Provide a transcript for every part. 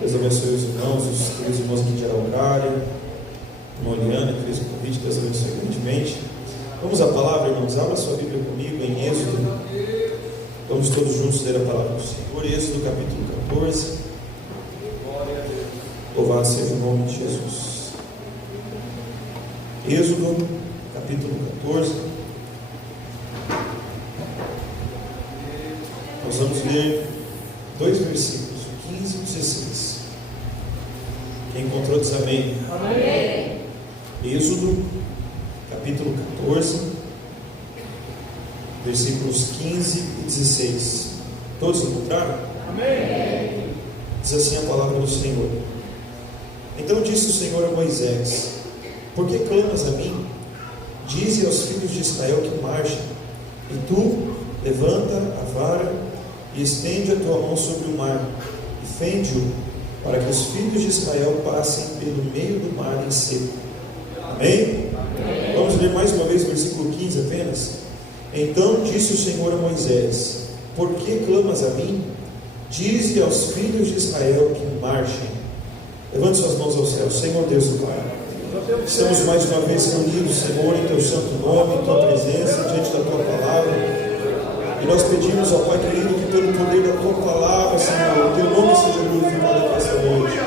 Deus abençoe os irmãos, os queridos irmãos aqui de Araucária, Moriana, que fez o convite. Deus abençoe grandemente. Vamos à palavra, irmãos. Abra sua Bíblia comigo em Êxodo. Vamos todos juntos ler a palavra do Senhor. Êxodo capítulo 14. Louvado seja o nome de Jesus. Êxodo capítulo 14. Nós vamos ler dois versículos, o 15 e o 16. Quem encontrou diz amém. Amém. Êxodo capítulo 14, versículos 15 e 16. Todos encontraram? Amém. Diz assim a palavra do Senhor. Então disse o Senhor a Moisés: por que clamas a mim? Dize aos filhos de Israel que marchem. E tu levanta a vara e estende a tua mão sobre o mar e fende-o, para que os filhos de Israel passem pelo meio do mar em seco. Amém? Amém. Vamos ler mais uma vez o versículo 15 apenas. Então disse o Senhor a Moisés: por que clamas a mim? Dize aos filhos de Israel que marchem. Levante suas mãos ao céu. Senhor Deus e Pai, estamos mais uma vez reunidos, Senhor, em Teu santo nome, em Tua presença, diante da Tua palavra. E nós pedimos, ó Pai querido, que pelo poder da Tua palavra, Senhor, Teu nome seja glorificado aqui esta noite.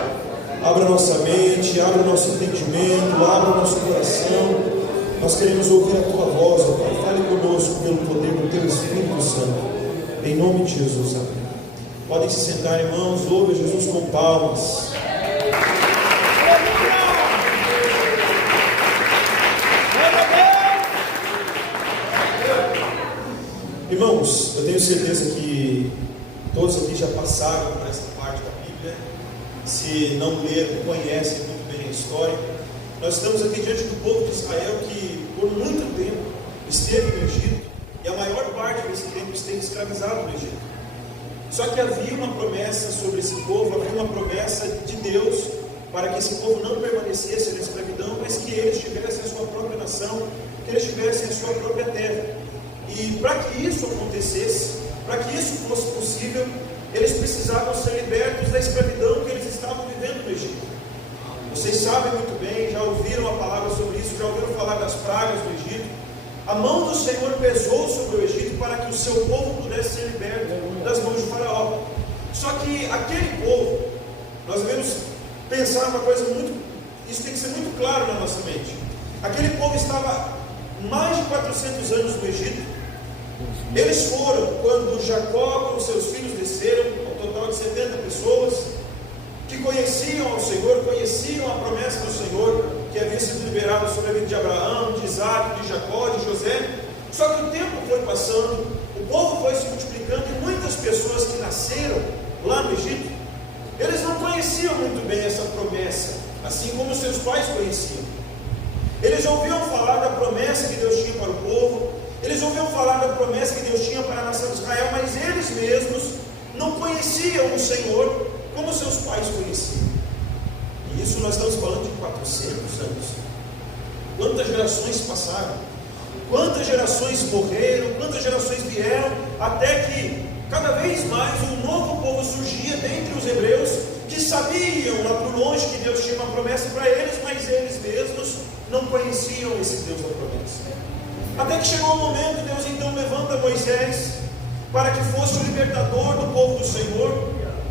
Abra nossa mente, abra nosso entendimento, abra nosso coração. Nós queremos ouvir a Tua voz, ó Pai. Fale conosco pelo poder do Teu Espírito Santo. Em nome de Jesus, amém. Podem se sentar, irmãos. Louve Jesus com palmas. Irmãos, eu tenho certeza que todos aqui já passaram por esta parte da Bíblia. Se não leram, conhecem muito bem a história. Nós estamos aqui diante do povo de Israel que por muito tempo esteve no Egito, e a maior parte desse tempo esteve escravizado no Egito. Só que havia uma promessa sobre esse povo, havia uma promessa de Deus para que esse povo não permanecesse na escravidão, mas que eles tivessem a sua própria nação, que eles tivessem a sua própria terra. E para que isso acontecesse, para que isso fosse possível, eles precisavam ser libertos da escravidão que eles estavam vivendo no Egito. Vocês sabem muito bem, já ouviram a palavra sobre isso, já ouviram falar das pragas do Egito. A mão do Senhor pesou sobre o Egito para que o seu povo pudesse ser liberto das mãos de Faraó. Só que aquele povo, nós devemos pensar uma coisa muito, isso tem que ser muito claro na nossa mente. Aquele povo estava mais de 400 anos no Egito. Eles foram quando Jacó com seus filhos desceram, ao total de 70 pessoas, que conheciam ao Senhor, conheciam a promessa do Senhor, que havia sido liberada sobre a vida de Abraão, de Isaac, de Jacó, de José. Só que o tempo foi passando, o povo foi se multiplicando, e muitas pessoas que nasceram lá no Egito, eles não conheciam muito bem essa promessa, assim como seus pais conheciam. Eles ouviam falar da promessa que Deus tinha para o povo, eles ouviam falar da promessa que Deus tinha para a nação de Israel, mas eles mesmos não conheciam o Senhor como seus pais conheciam. E isso nós estamos falando de 400 anos. Quantas gerações passaram? Quantas gerações morreram? Quantas gerações vieram? Até que cada vez mais um novo povo surgia dentre os hebreus, que sabiam lá por longe que Deus tinha uma promessa para eles, mas eles mesmos não conheciam esse Deus da promessa. Até que chegou o momento, Deus então levanta Moisés para que fosse o libertador do povo do Senhor.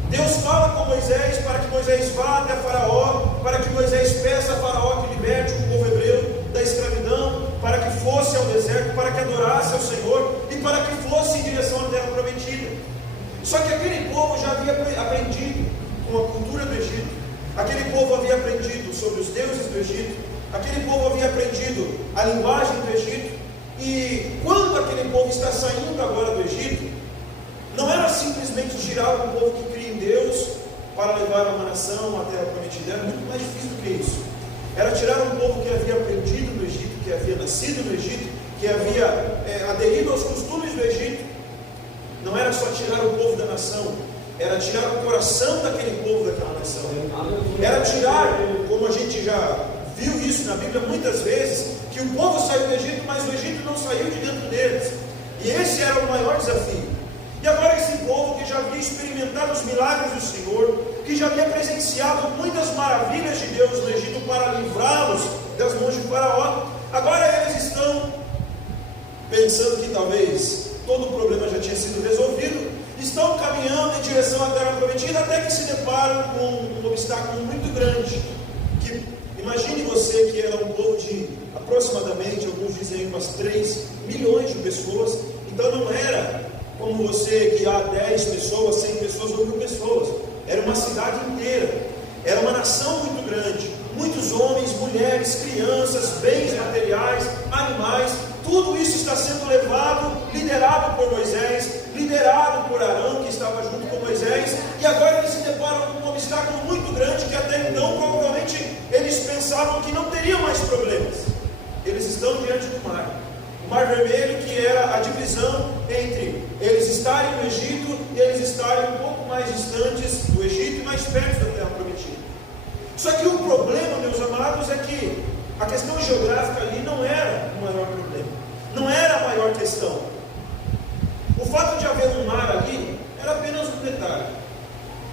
Deus fala com Moisés para que Moisés vá até Faraó, para que Moisés peça a Faraó que liberte o povo hebreu da escravidão, para que fosse ao deserto, para que adorasse ao Senhor e para que fosse em direção à terra prometida. Só que aquele povo já havia aprendido com a cultura do Egito, aquele povo havia aprendido sobre os deuses do Egito, aquele povo havia aprendido a linguagem do Egito. E quando aquele povo está saindo agora do Egito, não era simplesmente tirar um povo que cria em Deus para levar uma nação à terra prometida, era muito mais difícil do que isso. Era tirar um povo que havia aprendido no Egito, que havia nascido no Egito, que havia aderido aos costumes do Egito. Não era só tirar o povo da nação, era tirar o coração daquele povo daquela nação. Era tirar, como a gente já viu isso na Bíblia muitas vezes, que o povo saiu do Egito, mas o Egito não saiu de dentro deles. E esse era o maior desafio. E agora esse povo que já havia experimentado os milagres do Senhor, que que já havia presenciado muitas maravilhas de Deus no Egito para livrá-los das mãos de Faraó. Agora eles estão pensando que talvez todo o problema já tinha sido resolvido, estão caminhando em direção à terra prometida, até que se deparam com um obstáculo muito grande. Que, imagine você que era um povo de aproximadamente, alguns dizem umas 3 milhões de pessoas. Então não era como você que há 10 pessoas, 100 pessoas ou 1000 pessoas. Era uma cidade inteira, era uma nação muito grande, muitos homens, mulheres, crianças, bens materiais, animais. Tudo isso está sendo levado, liderado por Moisés, liderado por Arão, que estava junto com Moisés, e agora eles se deparam com um obstáculo muito grande, que até então provavelmente eles pensavam que não teriam mais problemas. Eles estão diante do mar, o Mar Vermelho, que era a divisão entre eles estarem no Egito e eles estarem um pouco mais distantes do Egito e mais perto da terra prometida. Só que o problema, meus amados, é que a questão geográfica ali não era o maior problema, não era a maior questão. O fato de haver um mar ali era apenas um detalhe.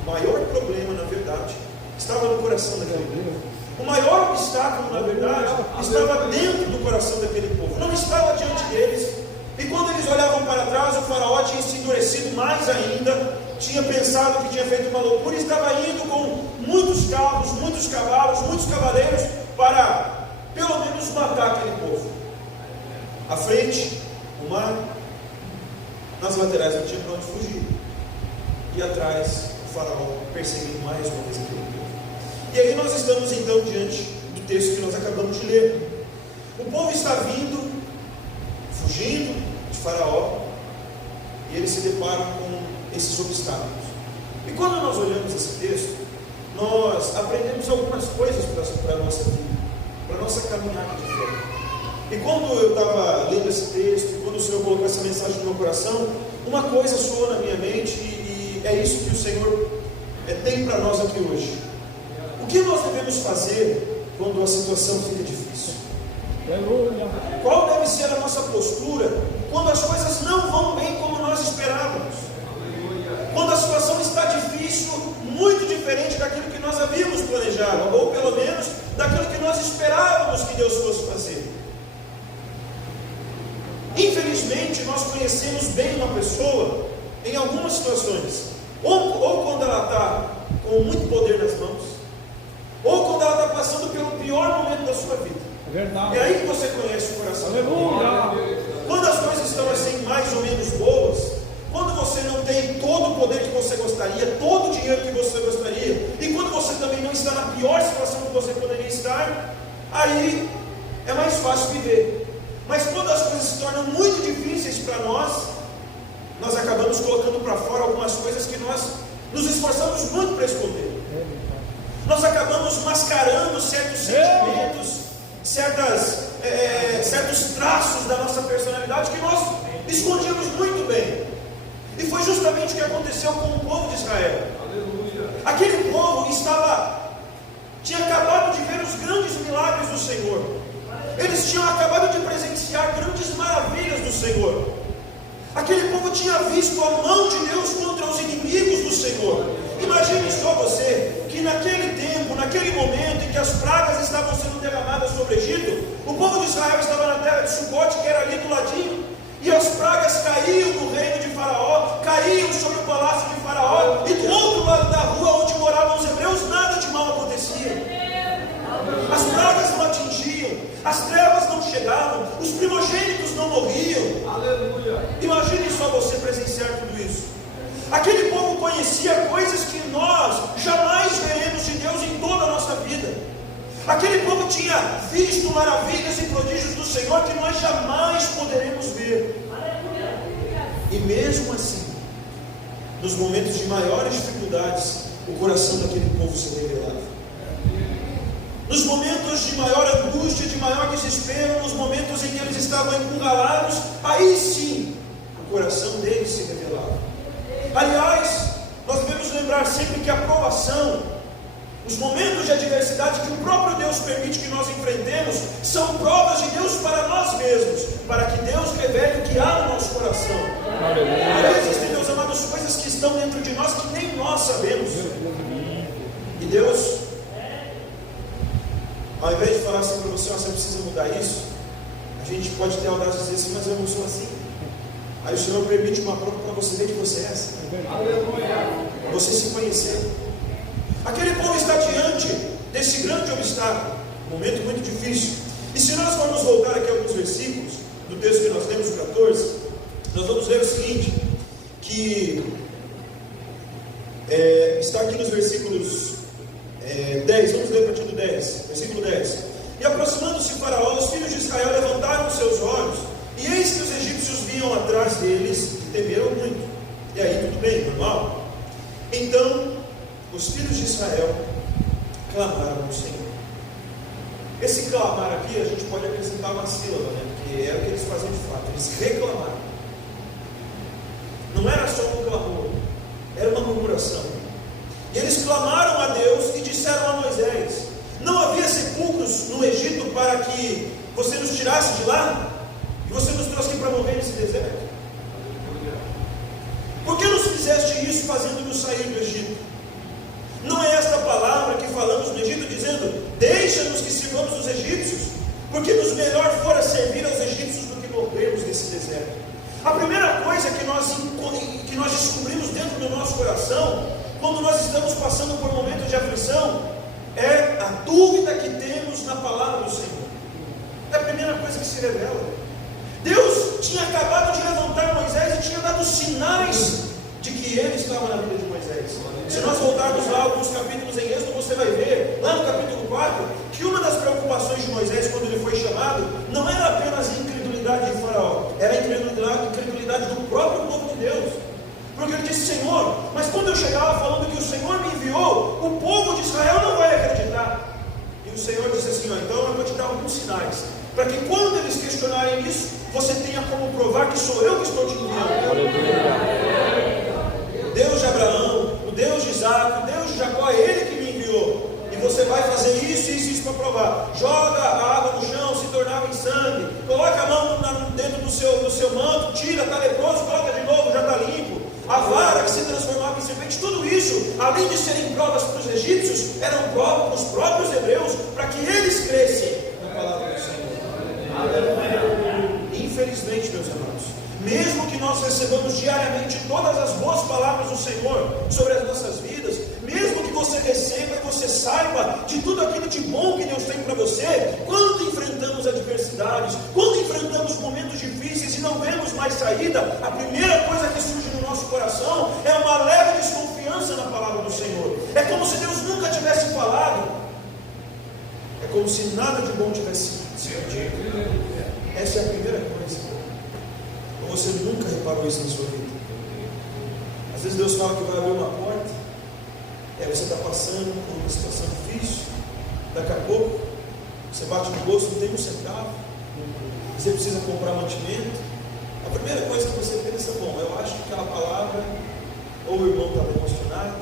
O maior problema, na verdade, estava no coração daquele povo. O maior obstáculo, na verdade, estava dentro do coração daquele povo, não estava diante deles. E quando eles olhavam para trás, o faraó tinha se endurecido mais ainda, tinha pensado que tinha feito uma loucura, e estava indo com muitos carros, muitos cavalos, muitos cavaleiros, para pelo menos matar aquele povo. À frente, o mar, nas laterais não tinha para onde fugir, e atrás o faraó perseguindo mais uma vez aquele povo. E aí nós estamos então diante do texto que nós acabamos de ler. O povo está vindo, fugindo de Faraó, e eles se deparam com esses obstáculos. E quando nós olhamos esse texto, nós aprendemos algumas coisas para a nossa vida, para a nossa caminhada de fé. E quando eu estava lendo esse texto, e quando o Senhor colocou essa mensagem no meu coração, uma coisa soou na minha mente, e é isso que o Senhor tem para nós aqui hoje. O que nós devemos fazer quando a situação fica difícil? Qual deve ser a nossa postura quando as coisas não vão bem como nós esperávamos? Quando a situação está difícil, muito diferente daquilo que nós havíamos planejado, ou pelo menos daquilo que nós esperávamos que Deus fosse fazer. Infelizmente, nós conhecemos bem uma pessoa em algumas situações, ou quando ela está com muito poder nas mãos, ou quando ela está passando pelo pior momento da sua vida. É verdade. É aí que você conhece o coração. Aleluia. Quando as coisas estão assim mais ou menos boas, quando você não tem todo o poder que você gostaria, todo o dinheiro que você gostaria, e quando você também não está na pior situação que você poderia estar, aí é mais fácil viver. Mas quando as coisas se tornam muito difíceis para nós acabamos colocando para fora algumas coisas que nós nos esforçamos muito para esconder. Nós acabamos mascarando certos sentimentos, certos traços da nossa personalidade que nós escondíamos muito bem. E foi justamente o que aconteceu com o povo de Israel. Aleluia. Aquele povo tinha acabado de ver os grandes milagres do Senhor. Eles tinham acabado de presenciar grandes maravilhas do Senhor. Aquele povo tinha visto a mão de Deus contra os inimigos do Senhor. Imagine só você, que naquele tempo, naquele momento em que as pragas estavam sendo derramadas sobre o Egito, o povo de Israel estava na terra de Sucote, que era ali do ladinho, e as pragas caíam no reino de Faraó, caíam sobre o palácio de Faraó, e do outro lado da rua onde moravam os hebreus, nada de mal acontecia. As pragas não atingiam, as trevas não chegavam, os primogênitos não morriam. Aleluia. Imagine só você presenciar tudo isso. Aquele povo conhecia coisas que nós jamais veremos de Deus em toda a nossa vida. Aquele povo tinha visto maravilhas e prodígios do Senhor que nós jamais poderemos ver. E mesmo assim, nos momentos de maiores dificuldades, o coração daquele povo se revelava. Nos momentos de maior angústia, de maior desespero, nos momentos em que eles estavam encurralados, aí sim, o coração deles se revelava. Aliás, nós devemos lembrar sempre que a provação, os momentos de adversidade que o próprio Deus permite que nós enfrentemos, são provas de Deus para nós mesmos, para que Deus revele o que há no nosso coração. Porque existem, meus amados, coisas que estão dentro de nós que nem nós sabemos. Deus, ao invés de falar assim para você, você precisa mudar isso, a gente pode ter a audácia de dizer assim, mas eu não sou assim. Aí o Senhor permite uma prova para você ver que você é assim. Para você se conhecer. Aquele povo está diante desse grande obstáculo, um momento muito difícil. E se nós formos voltar aqui a alguns versículos do texto que nós lemos, o 14, nós vamos ver o seguinte, que está aqui nos versículos 10, vamos ler a partir do 10, versículo 10. E aproximando-se Faraó, os filhos de Israel levantaram os seus olhos, e eis que os egípcios vinham atrás deles, e temeram muito. E aí tudo bem, normal. Então, os filhos de Israel clamaram ao Senhor. Esse clamar aqui, a gente pode acrescentar uma sílaba, né? Porque era o que eles faziam de fato, eles reclamaram. Não era só um clamor, era uma murmuração. E eles clamaram a Deus e disseram a Moisés: não havia sepulcros no Egito para que você nos tirasse de lá? E você nos trouxe aqui para morrer nesse deserto? Por que nos fizeste isso fazendo-nos sair do Egito? Não é esta palavra que falamos no Egito, dizendo: deixa-nos que sirvamos os egípcios, porque nos melhor fora servir aos egípcios do que morrermos nesse deserto. A primeira coisa que nós descobrimos dentro do nosso coração, quando nós estamos passando por momentos de aflição, é a dúvida que temos na palavra do Senhor. É a primeira coisa que se revela. Deus tinha acabado de levantar Moisés e tinha dado sinais de que ele estava na vida de Moisés. Se nós voltarmos lá alguns capítulos em Êxodo, você vai ver, lá no capítulo 4, que uma das preocupações de Moisés quando ele foi chamado, não era apenas a incredulidade de Faraó, era a incredulidade do próprio povo de Deus. Porque ele disse: Senhor, mas quando eu chegava falando que o Senhor me enviou, o povo de Israel não vai acreditar. E o Senhor disse assim: então eu vou te dar alguns sinais, para que quando eles questionarem isso, você tenha como provar que sou eu que estou te enviando. Deus de Abraão, o Deus de Isaac, o Deus de Jacó, é Ele que me enviou. E você vai fazer isso e isso para provar. Joga a água no chão, se tornava em sangue. Coloca a mão dentro do seu manto, tira, está leproso, coloca de novo, já está limpo. A vara que se transformava em serpente, tudo isso, além de serem provas para os egípcios, eram provas para os próprios hebreus, para que eles crescem na palavra do Senhor. Infelizmente, meus amados, mesmo que nós recebamos diariamente todas as boas palavras do Senhor sobre as nossas vidas, mesmo que você receba e você saiba de tudo aquilo de bom que Deus tem para você, quando enfrentamos adversidades, quando enfrentamos momentos difíceis e não vemos mais saída, a primeira coisa que surge no nosso coração é uma leve desconfiança na palavra do Senhor. É como se Deus nunca tivesse falado, é como se nada de bom tivesse sido dito. Essa é a primeira coisa. Ou você nunca reparou isso na sua vida? Às vezes Deus fala que vai abrir uma porta, aí você está passando por uma situação difícil, daqui a pouco você bate no bolso, não tem um centavo, você precisa comprar mantimento. A primeira coisa que você pensa: bom, eu acho que aquela palavra, ou o irmão estava emocionado,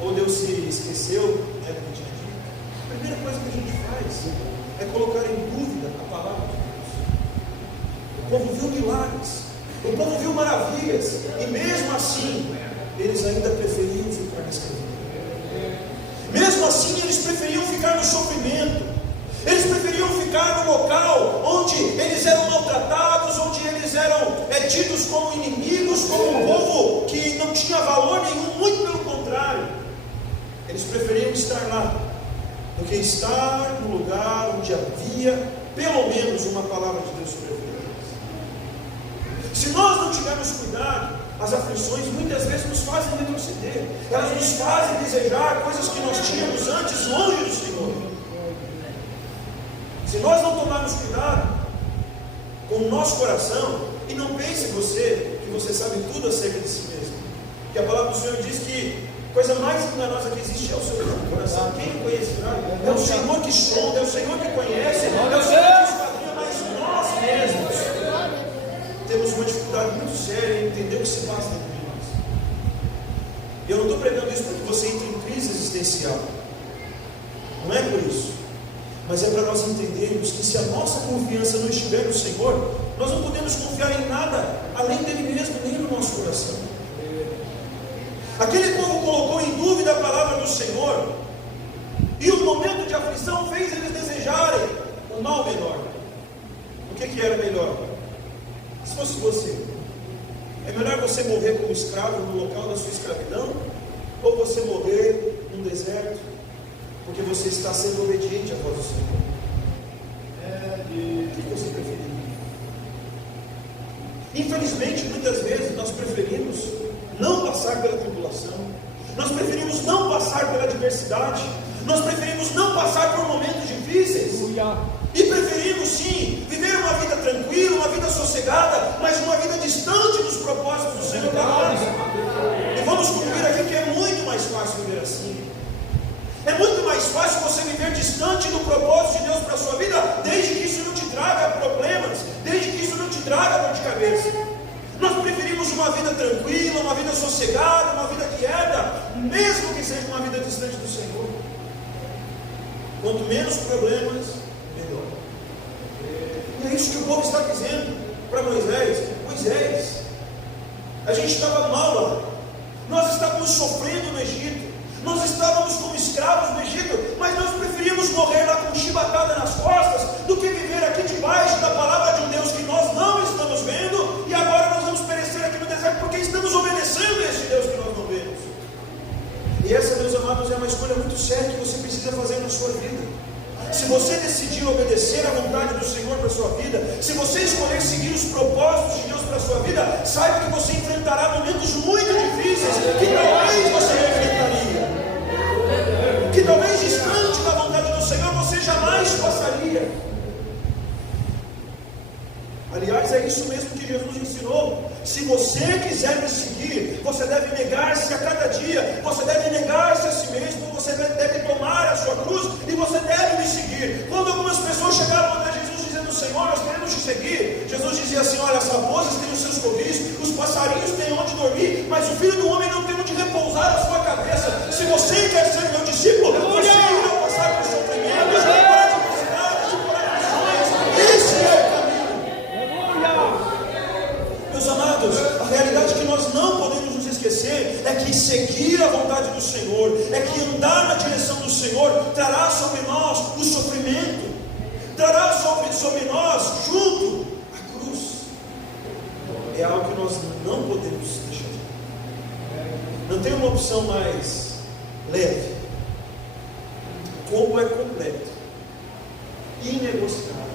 ou Deus se esqueceu, né, do que tinha dito. A primeira coisa que a gente faz é colocar em dúvida a palavra de Deus. O povo viu milagres, o povo viu maravilhas, e mesmo assim, eles ainda preferiam ficar na escravidão. Mesmo assim, eles preferiam ficar no sofrimento, eles preferiam ficar no local onde eles eram maltratados, onde eles eram tidos como inimigos, como um povo que não tinha valor nenhum, muito pelo contrário. Eles preferiam estar lá do que estar no lugar onde havia pelo menos uma palavra de Deus sobre a vida deles. Se nós não tivermos cuidado, as aflições muitas vezes nos fazem retroceder, elas nos fazem desejar coisas que nós tínhamos antes longe do Senhor. Se nós não tomarmos cuidado com o nosso coração, e não pense você que você sabe tudo acerca de si mesmo, que a palavra do Senhor diz que a coisa mais enganosa que existe é o seu coração. Quem conhecerá? É o Senhor que sonda, é o Senhor que conhece, é o Senhor que esquadrinha, mas nós mesmos temos uma dificuldade muito séria em entender o que se passa dentro de nós. E eu não estou pregando isso para que você entre em crise existencial, não é por isso, mas é para nós entendermos que se a nossa confiança não estiver no Senhor, nós não podemos confiar em nada além dele mesmo, nem no nosso coração. Aquele povo colocou em dúvida a palavra do Senhor, e o momento de aflição fez eles desejarem o mal menor. O que era melhor? Se fosse você, é melhor você morrer como escravo no local da sua escravidão, ou você morrer num deserto, porque você está sendo obediente à voz do Senhor? O que você preferiria? Infelizmente, muitas vezes nós preferimos não passar pela tribulação, nós preferimos não passar pela adversidade, nós preferimos não passar por momentos difíceis, e preferimos sim viver uma vida tranquila, uma vida sossegada, mas uma vida distante dos propósitos do Senhor para nós. E vamos concluir aqui que é muito mais fácil viver assim. É muito mais fácil você viver distante do propósito de Deus para a sua vida, desde que isso não te traga problemas, desde que isso não te traga dor de cabeça. Nós preferimos uma vida tranquila, uma vida sossegada, uma vida quieta, mesmo que seja uma vida distante do Senhor. Quanto menos problemas, melhor. E é isso que o povo está dizendo para Moisés. Moisés, a gente estava mal lá, nós estávamos sofrendo no Egito, nós estávamos como escravos no Egito, mas nós preferimos morrer lá com chibatada nas costas, do que viver aqui debaixo da palavra de um Deus que nós não estamos vendo, e agora nós vamos perecer aqui no deserto, porque estamos obedecendo a esse Deus que nós não vemos. E essa, meus amados, é uma escolha muito séria que você precisa fazer na sua vida. Se você decidir obedecer à vontade do Senhor para a sua vida, se você escolher seguir os propósitos de Deus para a sua vida, saiba que você enfrentará momentos muito difíceis, que talvez você não enfrentaria, que talvez distante da vontade do Senhor você jamais passaria. Aliás, é isso mesmo que Jesus ensinou. Se você quiser me seguir, você deve negar-se a cada dia, você deve negar-se a si mesmo, você deve tomar a sua cruz e você deve me seguir. Quando algumas pessoas chegaram até Jesus dizendo: Senhor, nós queremos te seguir, Jesus dizia assim: olha, as raposas têm os seus covis, os passarinhos têm onde dormir, mas o Filho do Homem não tem onde repousar a sua cabeça. Se você quer ser meu discípulo, você irá passar por sofrimentos, por adversidades, por aflições. Esse é o caminho. Meus amados, a realidade que nós não podemos nos esquecer é que seguir a vontade do Senhor, é que andar na direção do Senhor trará sobre nós o sofrimento, trará sobre nós junto a cruz. É algo que nós não podemos deixar de lado. Não tem uma opção mais leve. O combo é completo, inegociável.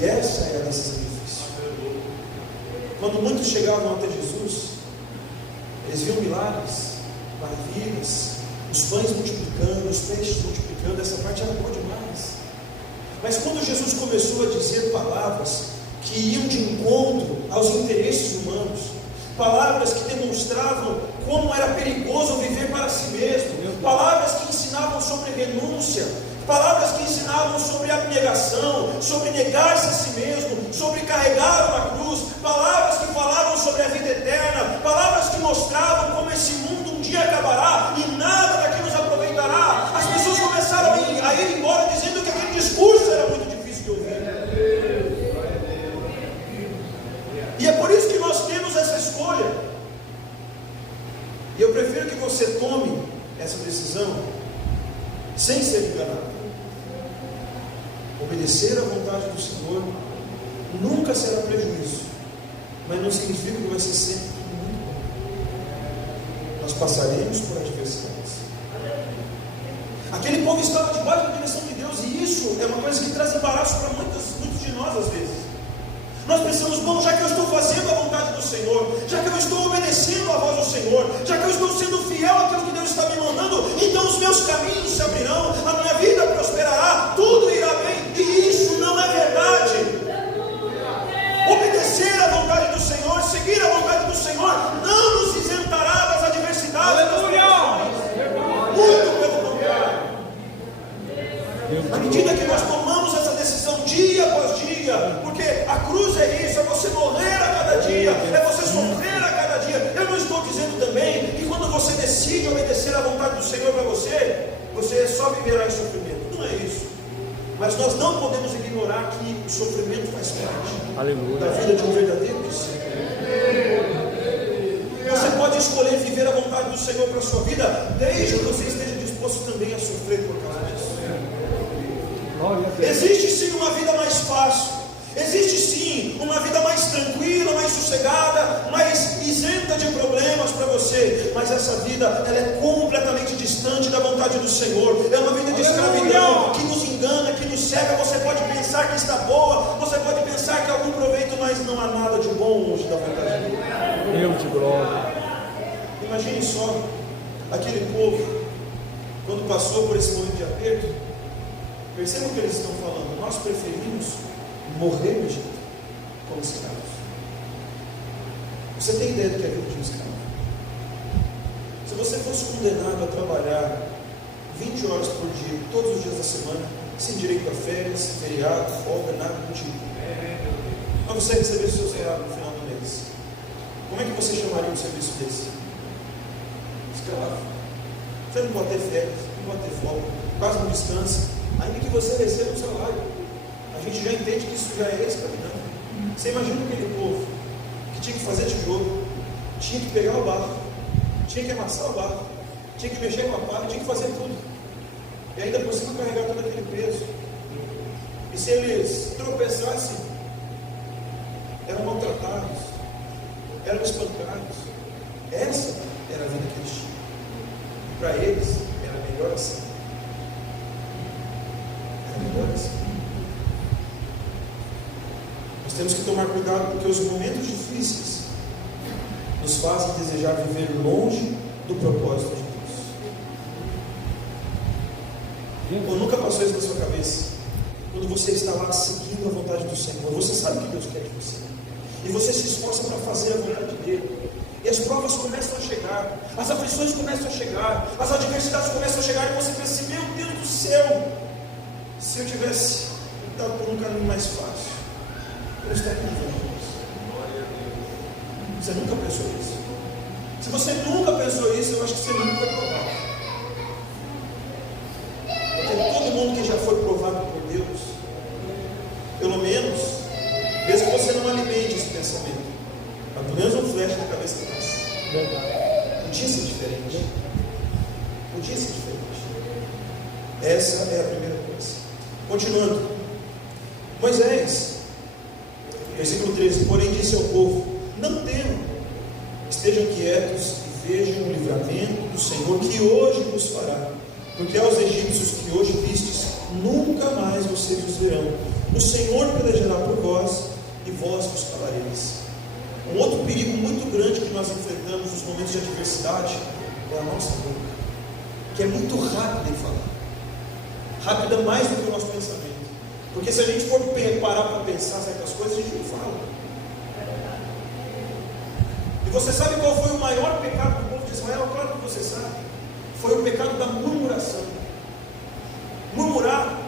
E essa é a decisão difícil. Quando muitos chegavam até Jesus, eles viam milagres, maravilhas, os pães multiplicando, os peixes multiplicando. Essa parte era boa demais. Mas quando Jesus começou a dizer palavras que iam de encontro aos interesses humanos, palavras que demonstravam como era perigoso viver para si mesmo, palavras que ensinavam sobre renúncia, palavras que ensinavam sobre abnegação, sobre negar-se a si mesmo, sobre carregar uma cruz, palavras que falavam sobre a vida eterna, palavras que mostravam como esse mundo um dia acabará e nada daqui nos aproveitará. As pessoas começaram a ir embora dizendo que aquele discurso era muito difícil de ouvir. E é por isso que nós temos essa escolha. E eu prefiro que você tome essa decisão sem ser enganado. Obedecer à vontade do Senhor nunca será prejuízo, mas não significa que vai ser sempre tudo muito bom. Nós passaremos por adversidades. Aquele povo estava debaixo da direção de Deus, e isso é uma coisa que traz embaraço para muitos de nós às vezes. Nós pensamos: bom, já que eu estou fazendo a vontade do Senhor, já que eu estou obedecendo a voz do Senhor, já que eu estou sendo fiel àquilo que Deus está me mandando, então os meus caminhos se abrirão, a minha vida prosperará, tudo irá bem. E isso não é verdade. Obedecer à vontade do Senhor, seguir a vontade do Senhor, não nos isentará das adversidades, das provações. Muito pelo contrário. À medida que nós tomamos essa decisão dia após dia, porque a cruz é isso, é você morrer a cada dia, é você sofrer a cada dia. Eu não estou dizendo também que quando você decide obedecer à vontade do Senhor para você só viverá em sofrimento. Não é isso. Mas nós não podemos ignorar que o sofrimento faz parte da vida de um verdadeiro discípulo. pode escolher viver a vontade do Senhor para a sua vida, desde que você esteja disposto também a sofrer por causa disso. Existe sim uma vida mais fácil, existe sim uma vida mais tranquila, mais sossegada, mais isenta de problemas para você, mas essa vida ela é completamente distante da vontade do Senhor. É uma vida de escravidão que nos engana, que nos cega. Você pode pensar que está boa, você pode pensar que há algum proveito, mas não há nada de bom longe da vontade de Deus. Deus de glória. Imagine só aquele povo quando passou por esse momento de aperto. Percebam o que eles estão falando. Nós preferimos morrer no Egito como escravos. Você tem ideia do que é a vida de um escravo? Se você fosse condenado a trabalhar 20 horas por dia, todos os dias da semana, sem direito a férias, feriado, folga, nada do tipo, mas você receber o seu salário no final do mês, como é que você chamaria um serviço desse? Escravo. Você não pode ter férias, não pode ter folga, quase não descansa, ainda que você receba um salário. A gente já entende que isso já é escravidão. Você imagina aquele povo que tinha que fazer tijolo, tinha que pegar o barro, tinha que amassar o barro, tinha que mexer com a pá, tinha que fazer tudo, e ainda por cima carregar todo aquele peso. E se eles tropeçassem, eram maltratados, eram espancados. Essa era a vida que eles tinham. E para eles era melhor assim. Era melhor assim. Nós temos que tomar cuidado, porque os momentos difíceis nos fazem desejar viver longe do propósito de Deus. Ou nunca passou isso na sua cabeça? Quando você está lá seguindo a vontade do Senhor, você sabe o que Deus quer de você, e você se esforça para fazer a vontade dele, e as provas começam a chegar, as aflições começam a chegar, as adversidades começam a chegar, e você pensa assim: meu Deus do céu, se eu tivesse optado por um caminho mais fácil, eu estaria vivendo isso. Você nunca pensou isso? Se você nunca pensou isso, eu acho que você nunca foi provado. Porque todo mundo que já foi provado por Deus, pelo menos, mesmo que você não alimente esse pensamento, mas pelo menos um flash na cabeça passa. Podia ser diferente. Podia ser diferente. Essa é a primeira coisa. Continuando. Moisés, versículo 13: porém disse ao povo: não temam, estejam quietos e vejam o livramento do Senhor que hoje vos fará, porque aos egípcios que hoje vistes, nunca mais vocês os verão. O Senhor pelejará por vós e vós vos calareis. Um outro perigo muito grande que nós enfrentamos nos momentos de adversidade é a nossa boca, que é muito rápida em falar, rápida mais do que o nosso pensamento. Porque se a gente for parar para pensar certas coisas, a gente não fala. E você sabe qual foi o maior pecado do povo de Israel? Claro que você sabe. Foi o pecado da murmuração. Murmurar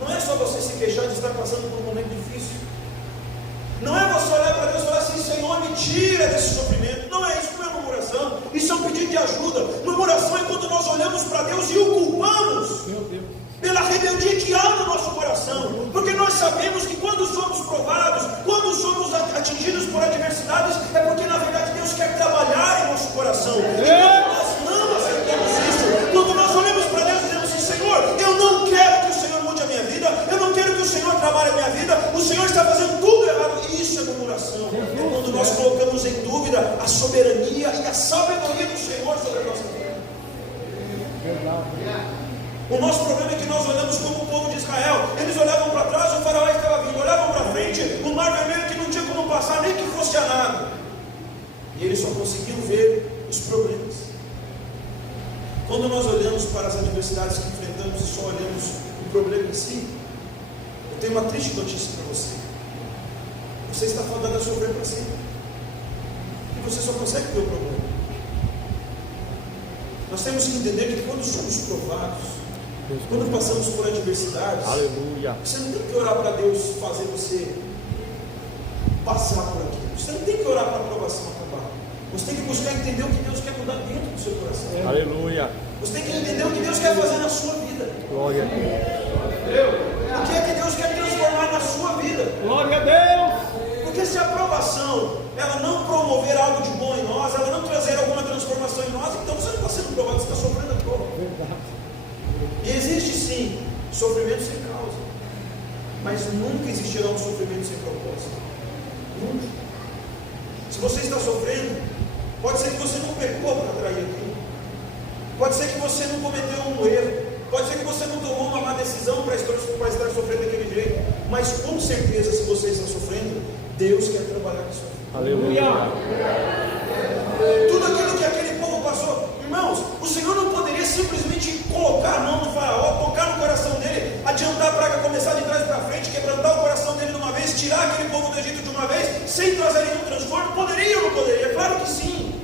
não é só você se queixar de estar passando por um momento difícil. Não é você olhar para Deus e falar assim: Senhor, me tira desse sofrimento. Não é isso, não é murmuração. Isso é um pedido de ajuda. Murmuração é quando nós olhamos para Deus e o culpamos pela rebeldia que há no nosso coração, porque nós sabemos que quando somos provados, quando somos atingidos por adversidades, é porque na verdade Deus quer trabalhar em nosso coração. E quando nós não aceitamos isso, quando nós olhamos para Deus e dizemos assim: Senhor, eu não quero que o Senhor mude a minha vida, eu não quero que o Senhor trabalhe a minha vida, o Senhor está fazendo tudo errado. Isso é murmuração. É quando nós colocamos em dúvida a soberania e a sabedoria do Senhor sobre a nossa vida. O nosso problema é que nós olhamos como o povo de Israel. Eles olhavam para trás, o faraó estava vindo, olhavam para frente, o mar vermelho que não tinha como passar, nem que fosse a nada. E eles só conseguiam ver os problemas. Quando nós olhamos para as adversidades que enfrentamos e só olhamos o problema em si, eu tenho uma triste notícia para você. Você está fadado a sofrer para sempre. E você só consegue ver o problema. Nós temos que entender que quando somos provados, quando passamos por adversidades, aleluia, você não tem que orar para Deus fazer você passar por aquilo. Você não tem que orar para a aprovação acabar. Você tem que buscar entender o que Deus quer mudar dentro do seu coração. aleluia. Você tem que entender o que Deus quer fazer na sua vida. Glória a Deus. O que é que Deus quer transformar na sua vida? Glória a Deus. Porque se a aprovação ela não promover algo de bom em nós, ela não trazer alguma transformação sim, sofrimento sem causa, mas nunca existirá um sofrimento sem propósito. Nunca. Se você está sofrendo, pode ser que você não pecou para atrair aquilo, pode ser que você não cometeu um erro, pode ser que você não tomou uma má decisão para estar sofrendo daquele jeito, mas com certeza, se você está sofrendo, Deus quer trabalhar com isso. Aleluia. Tudo aquilo que aquele povo passou, irmãos, o Senhor não poderia simplesmente colocar a mão no faraó, tocar no coração dele, adiantar a praga, começar de trás para frente, quebrantar o coração dele de uma vez, tirar aquele povo do Egito de uma vez, sem trazer nenhum transtorno. Poderia ou não poderia? É claro que sim.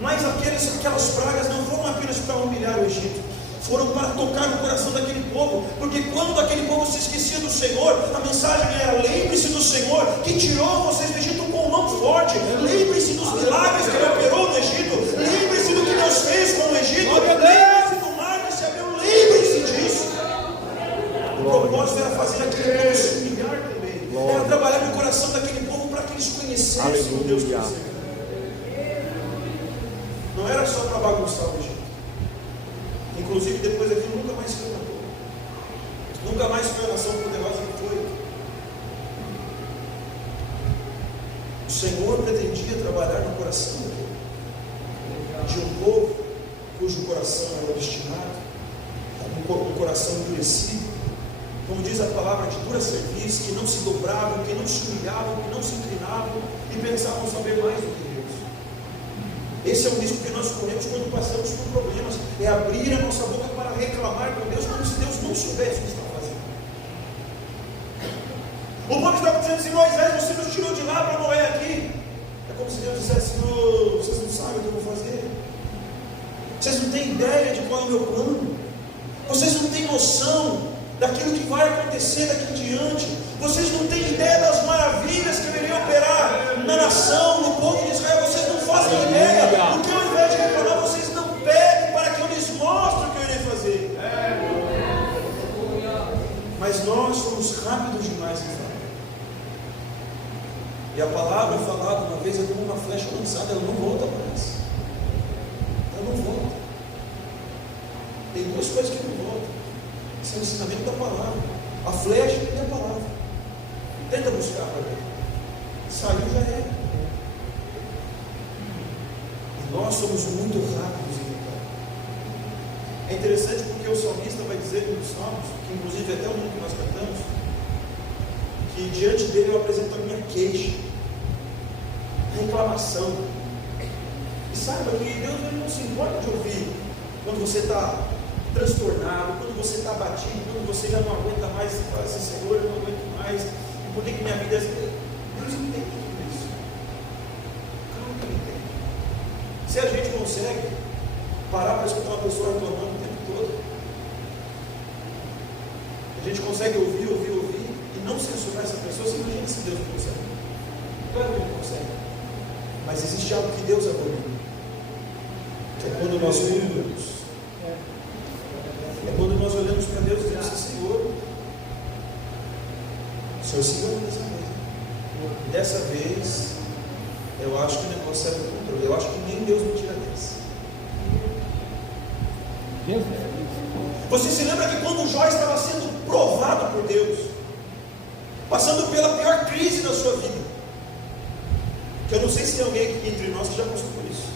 Mas aquelas pragas não foram apenas para humilhar o Egito, foram para tocar no coração daquele povo, porque quando aquele povo se esquecia do Senhor, a mensagem era: lembre-se do Senhor que tirou vocês do Egito com mão forte, lembre-se dos milagres que Ele operou no Egito, lembre-se do que Deus fez com o Egito, lembre-se do mar que se abriu, lembre-se disso. O propósito era fazer aquele povo se humilhar também, era trabalhar no coração daquele povo para que eles conhecessem o Deus que eles serviam. Não era só para bagunçar o Egito. Inclusive, depois aquilo nunca mais se levantou. Nunca mais foi a nação poderosa que foi. O Senhor pretendia trabalhar no coração de um povo cujo coração era obstinado, um coração endurecido, como diz a palavra, de dura cerviz, que não se dobravam, que não se humilhavam, que não se inclinavam e pensavam saber mais do que Deus. Esse é o risco que nós corremos quando passamos por problemas, é abrir a nossa boca para reclamar com Deus, como se Deus não soubesse o que está fazendo. O povo estava dizendo assim: Moisés, você nos tirou de lá para morrer aqui. É como se Deus dissesse: oh, vocês não sabem o que eu vou fazer, vocês não têm ideia de qual é o meu plano, vocês não têm noção daquilo que vai acontecer daqui em diante, vocês não têm ideia das maravilhas que eu irei operar na nação, no povo de Israel, vocês não fazem ideia, porque ao invés de reclamar, vocês não pedem para que eu lhes mostre o que eu irei fazer. Mas nós somos rápidos demais em falar. E a palavra falada uma vez é como uma flecha lançada, ela não volta para nós. Ela não volta. Tem duas coisas que não voltam. Esse é o ensinamento da palavra, a flecha e a palavra. Tenta buscar para ver. Saiu, já era. E nós somos muito rápidos em reclamar. É interessante porque o salmista vai dizer nos salmos, que inclusive até o mundo que nós cantamos, que diante dele eu apresento a minha queixa, reclamação. E saiba que Deus não se importa de ouvir quando você está transtornado, quando você está abatido, quando você já não aguenta mais, você fala assim: Senhor, eu não aguento mais, e por que minha vida é assim? Deus entende tudo isso. Claro que Ele entende. Se a gente consegue parar para escutar uma pessoa reclamando o tempo todo, a gente consegue ouvir e não censurar essa pessoa, você imagina se Deus não consegue. Claro que Ele consegue. Mas existe algo que Deus abomina, que é quando nós murmuramos. É quando nós olhamos para Deus e dizemos assim: Senhor, o Senhor se engana dessa vez. Dessa vez, eu acho que o negócio sai do controle. Eu acho que nem Deus me tira dessa. Você se lembra que quando Jó estava sendo provado por Deus, passando pela pior crise da sua vida, que eu não sei se tem alguém aqui entre nós que já passou por isso,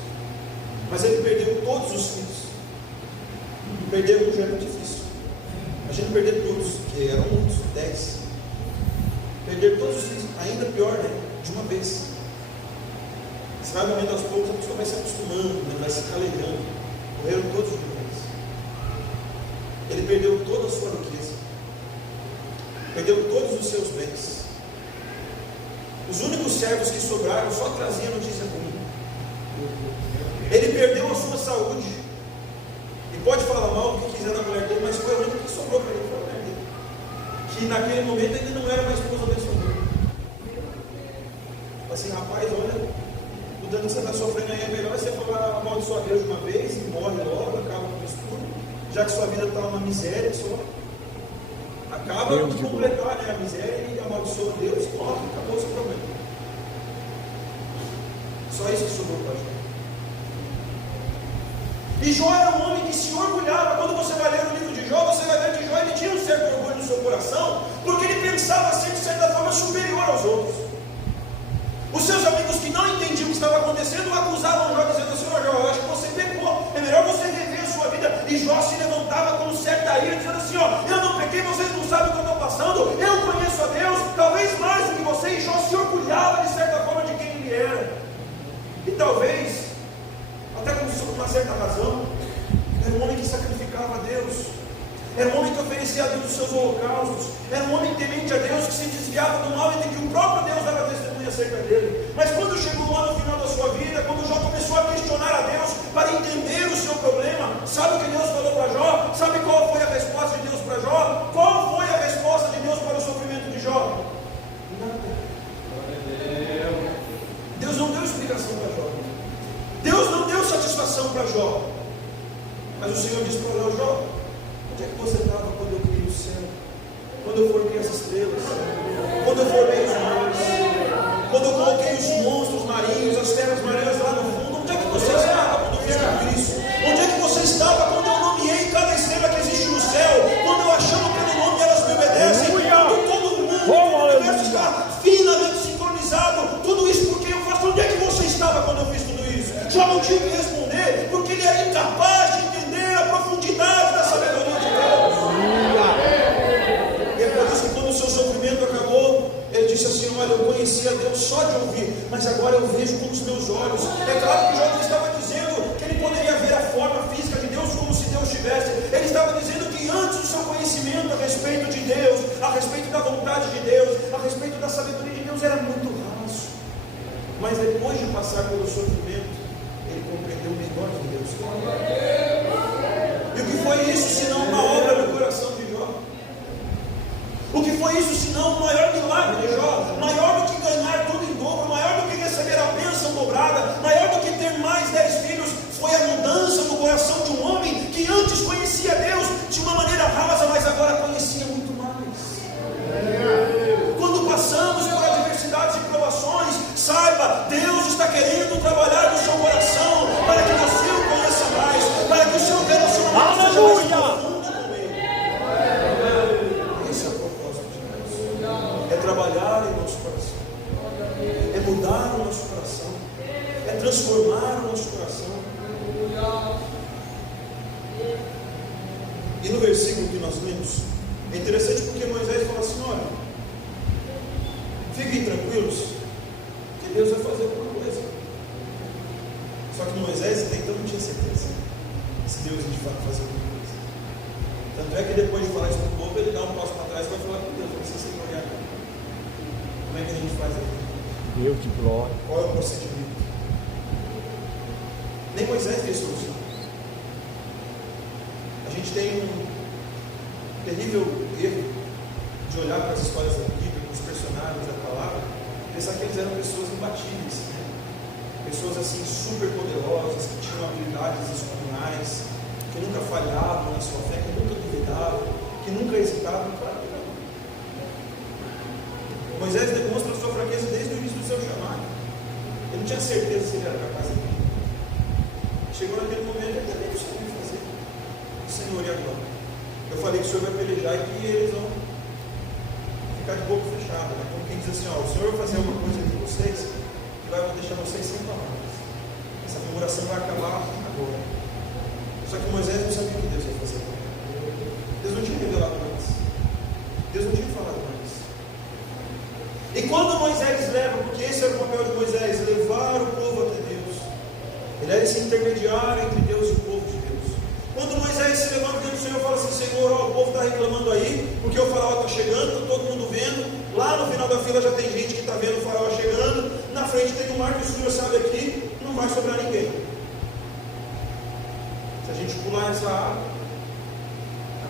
mas ele perdeu todos os filhos. Perder um já é muito difícil. Imagina perder todos, que eram muitos, 10. Perder todos os filhos, ainda pior, né? De uma vez. Você vai morrendo aos poucos, a pessoa vai se acostumando, né? Vai se calejando. Morreram todos de uma vez. Ele perdeu toda a sua riqueza, perdeu todos os seus bens. Os únicos servos que sobraram só traziam notícia ruim. Ele perdeu a sua saúde. E pode falar mal do que quiser da mulher dele, mas foi a única que sobrou para ele, foi a mulher dele, que naquele momento ainda não era uma esposa abençoadora. Assim: rapaz, olha, o dano que você está sofrendo aí é melhor você falar mal de sua Deus de uma vez e morre logo, acaba com isso tudo, já que sua vida está uma miséria só. Acaba de completar, né, a miséria e amaldiçoa Deus, morre, acabou o seu problema. Só isso que sobrou para Jó. E Jó era um homem que se orgulhava. Quando você vai ler o livro de Jó, coração, porque ele pensava ser de certa forma superior aos outros. Os seus amigos que não entendiam o que estava acontecendo acusavam Jó, dizendo assim: Jó, eu acho que você pecou, é melhor você rever a sua vida. E Jó se levantava com certa ira, dizendo assim: eu não pequei, vocês não sabem o que eu estou passando, eu conheço a Deus, talvez mais do que você. E Jó se orgulhava de certa forma de quem ele era, e talvez até com uma certa razão. Era um homem que sacrificava a Deus, era um homem que oferecia a Deus os seus holocaustos, era um homem temente a Deus, que se desviava do mal e de que o próprio Deus dava testemunha acerca dele. Mas quando chegou lá no final da sua vida, quando Jó começou a questionar a Deus para entender o seu problema, sabe o que Deus falou para Jó? Sabe qual foi a resposta de Deus para Jó? Qual foi a resposta de Deus para o sofrimento de Jó? Nada. Deus não deu explicação para Jó, Deus não deu satisfação para Jó. Mas o Senhor disse para Jó: onde é que você estava quando eu criei o céu? Quando eu formei as estrelas? Quando eu formei os mares? Quando eu coloquei os monstros marinhos, as terras marinhas lá no fundo? Onde é que você estava quando eu fiz tudo isso? Onde é que você estava quando eu nomeei cada estrela que existe no céu? Quando eu a chamo pelo nome e elas me obedecem? Quando todo mundo, todo o universo está finamente sincronizado? Tudo isso porque eu faço. Onde é que você estava quando eu fiz tudo isso? Jó não tinha o que responder, porque ele era incapaz de entender a profundidade da sabedoria de Deus. E é por isso que quando o seu sofrimento acabou, ele disse assim: olha, eu conhecia Deus só de ouvir, mas agora eu vejo com os meus olhos. É claro que Jó não estava dizendo que ele poderia ver a forma física de Deus como se Deus tivesse. Ele estava dizendo que antes o seu conhecimento a respeito de Deus, a respeito da vontade de Deus, a respeito da sabedoria de Deus era muito raso. Mas depois de passar pelo sofrimento, ele compreendeu melhor que Deus. E o que foi isso senão uma obra no coração de Jó? O que foi isso senão o maior milagre de Jó? Maior do que ganhar tudo em dobro, maior do que receber a bênção dobrada, maior do que ter mais 10 filhos, foi a mudança no coração de um homem que antes conhecia Deus de uma maneira rasa, mas agora conhecia muito mais. Quando passamos por adversidades e provações, saiba, Deus está querendo trabalhar no seu coração para que você o conheça mais, para que o seu relacionamento seja mais profundo com Ele. Esse é o propósito de Deus: é trabalhar em nosso coração, é mudar o nosso coração, é transformar o nosso coração. E no versículo que nós lemos, é interessante porque Moisés fala assim: olha, fiquem tranquilos, que Deus vai fazer alguma coisa. Só que Moisés até então não tinha certeza se Deus ia de fato fazer alguma coisa. Tanto é que depois de falar isso para o povo, ele dá um passo para trás e vai falar com Deus: você sem olhar, como é que a gente faz aqui? Deus de glória. Qual é o procedimento? Nem Moisés fez solução. A gente tem um terrível erro de olhar para as histórias da Bíblia, para os personagens da palavra, e pensar que eles eram pessoas imbatíveis, né? Pessoas assim super poderosas, que tinham habilidades excepcionais, que nunca falhavam na sua fé, que nunca duvidavam, que nunca hesitavam. Claro que não. Moisés demonstra a sua fraqueza desde o início do seu chamado. Ele não tinha certeza se ele era capaz de fazer. Chegou naquele momento, ele também não sabia o que fazer. O Senhor, e agora? Eu falei que o Senhor vai pelejar e que eles vão ficar de boca fechada, né? Como quem diz assim: ó, o Senhor vai fazer alguma coisa entre vocês que vai deixar vocês sem palavras. Essa murmuração vai acabar agora. Só que Moisés não sabia o que Deus ia fazer. Deus não tinha revelado antes. Deus não tinha falado antes. E quando Moisés leva, porque esse era o papel de Moisés, levar o povo até Deus. Ele era esse intermediário entre Deus e o povo de Deus. Quando Moisés se levanta diante do Senhor e fala assim: Senhor, ó, o povo está reclamando aí, porque o faraó está chegando, está todo mundo vendo. Lá no final da fila já tem gente que está vendo o faraó chegando. Na frente tem um mar que o Senhor sabe aqui, não vai sobrar ninguém. Se a gente pular essa água,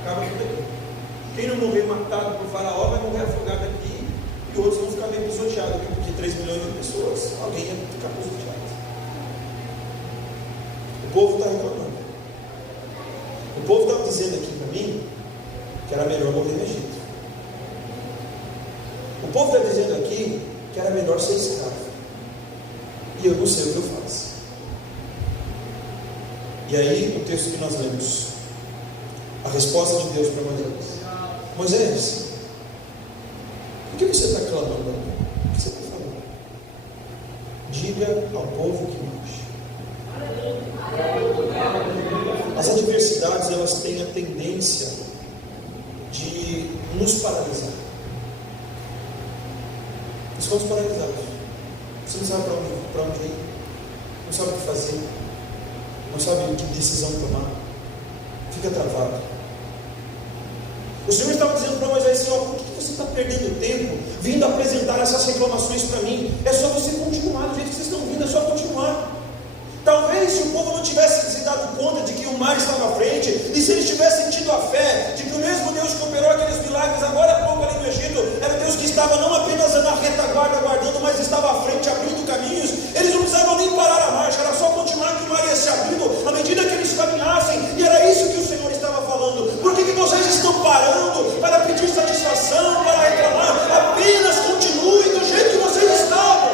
acaba tudo aqui. Quem não morrer matado por faraó vai morrer afogado aqui, e outros vão ficar bem pisoteados aqui, porque 3 milhões de pessoas, alguém ia ficar pisoteado. O povo está reclamando. O povo estava dizendo aqui para mim que era melhor morrer no Egito. O povo está dizendo aqui que era melhor ser escravo. E eu não sei o que eu faço. E aí o texto que nós lemos, a resposta de Deus para Moisés: Moisés, por que você está clamando? O que você está falando? Diga ao povo que marche. As adversidades, elas têm a tendência de nos paralisar. Nós ficamos paralisados. Você não sabe para onde ir, não sabe o que fazer, não sabe que decisão tomar, fica travado. O Senhor estava dizendo para Moisés assim: por que você está perdendo tempo vindo apresentar essas reclamações para mim? É só você continuar do jeito que vocês estão vindo, é só continuar. Talvez se o povo não tivesse se dado conta de que o mar estava à frente, e se eles tivessem tido a fé de que o mesmo Deus que operou aqueles milagres agora há pouco ali no Egito, era o Deus que estava não apenas na retaguarda guardando, mas estava à frente abrindo caminhos, eles não precisavam nem parar a marcha, era só continuar que o mar ia se abrindo à medida que eles caminhassem, e era isso que o Senhor estava falando. Por que vocês estão parando para pedir satisfação, para reclamar? Apenas continuem do jeito que vocês estavam.